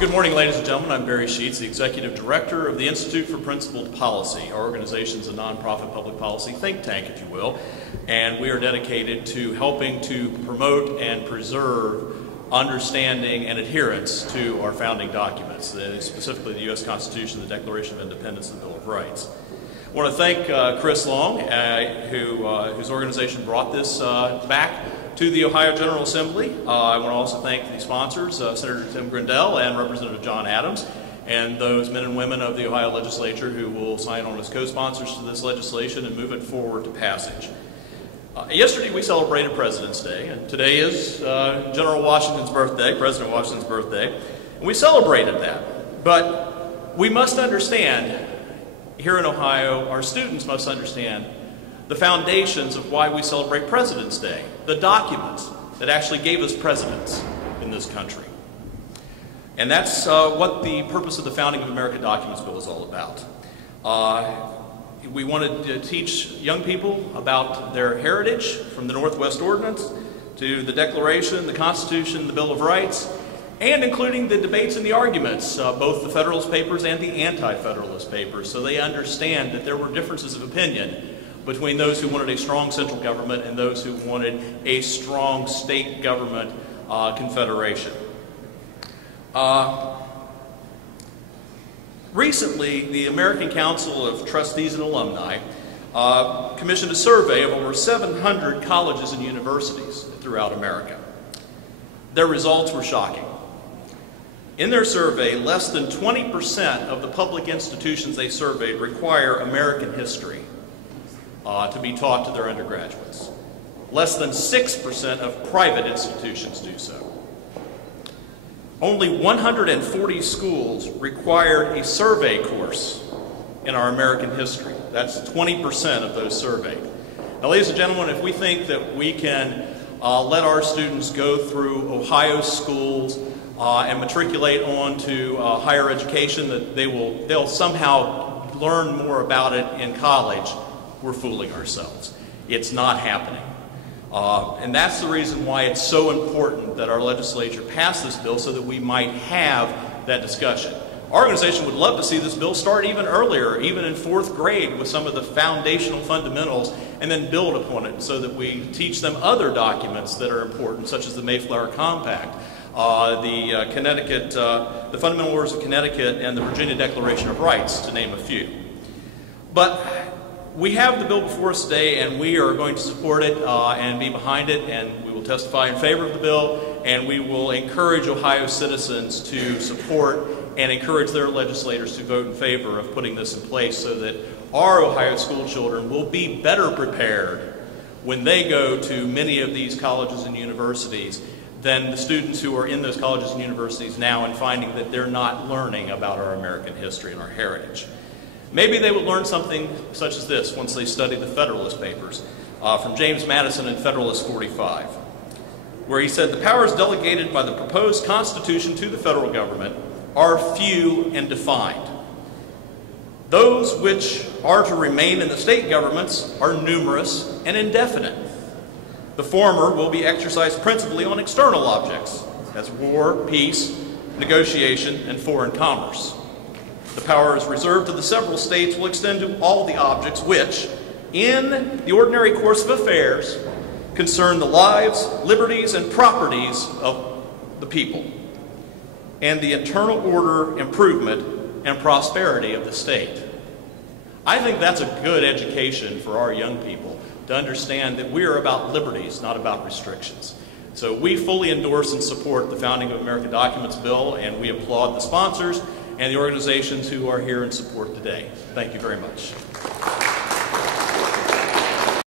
Good morning, ladies and gentlemen. I'm Barry Sheets, the Executive Director of the Institute for Principled Policy. Our organization is a nonprofit public policy think tank, if you will, and we are dedicated to helping to promote and preserve understanding and adherence to our founding documents, specifically the U.S. Constitution, the Declaration of Independence, and the Bill of Rights. I want to thank Chris Long, whose organization brought this back to the Ohio General Assembly. I want to also thank the sponsors, Senator Tim Grindell and Representative John Adams, and those men and women of the Ohio legislature who will sign on as co-sponsors to this legislation and move it forward to passage. Yesterday we celebrated President's Day, and today is General Washington's birthday, President Washington's birthday, and we celebrated that. But we must understand, here in Ohio, our students must understand the foundations of why we celebrate President's Day, the documents that actually gave us presidents in this country. And that's what the purpose of the Founding of America Documents Bill is all about. We wanted to teach young people about their heritage, from the Northwest Ordinance to the Declaration, the Constitution, the Bill of Rights, and including the debates and the arguments, both the Federalist Papers and the Anti-Federalist Papers, so they understand that there were differences of opinion between those who wanted a strong central government and those who wanted a strong state government confederation. Recently, the American Council of Trustees and Alumni commissioned a survey of over 700 colleges and universities throughout America. Their results were shocking. In their survey, less than 20% of the public institutions they surveyed require American history to be taught to their undergraduates. Less than 6% of private institutions do so. Only 140 schools required a survey course in our American history. That's 20% of those surveyed. Now, ladies and gentlemen, if we think that we can let our students go through Ohio schools and matriculate on to higher education, that they'll somehow learn more about it in college, we're fooling ourselves. It's not happening. And that's the reason why it's so important that our legislature pass this bill, so that we might have that discussion. Our organization would love to see this bill start even earlier, even in 4th grade, with some of the foundational fundamentals, and then build upon it so that we teach them other documents that are important, such as the Mayflower Compact, the Fundamental Orders of Connecticut, and the Virginia Declaration of Rights, to name a few. But we have the bill before us today, and we are going to support it and be behind it, and we will testify in favor of the bill, and we will encourage Ohio citizens to support and encourage their legislators to vote in favor of putting this in place, so that our Ohio school children will be better prepared when they go to many of these colleges and universities than the students who are in those colleges and universities now, and finding that they're not learning about our American history and our heritage. Maybe they would learn something such as this once they study the Federalist Papers from James Madison in Federalist 45, where he said, "The powers delegated by the proposed Constitution to the federal government are few and defined. Those which are to remain in the state governments are numerous and indefinite. The former will be exercised principally on external objects, as war, peace, negotiation, and foreign commerce. The powers reserved to the several states will extend to all the objects which, in the ordinary course of affairs, concern the lives, liberties, and properties of the people, and the internal order, improvement, and prosperity of the state." I think that's a good education for our young people, to understand that we are about liberties, not about restrictions. So we fully endorse and support the Founding of America Documents Bill, and we applaud the sponsors and the organizations who are here in support today. Thank you very much.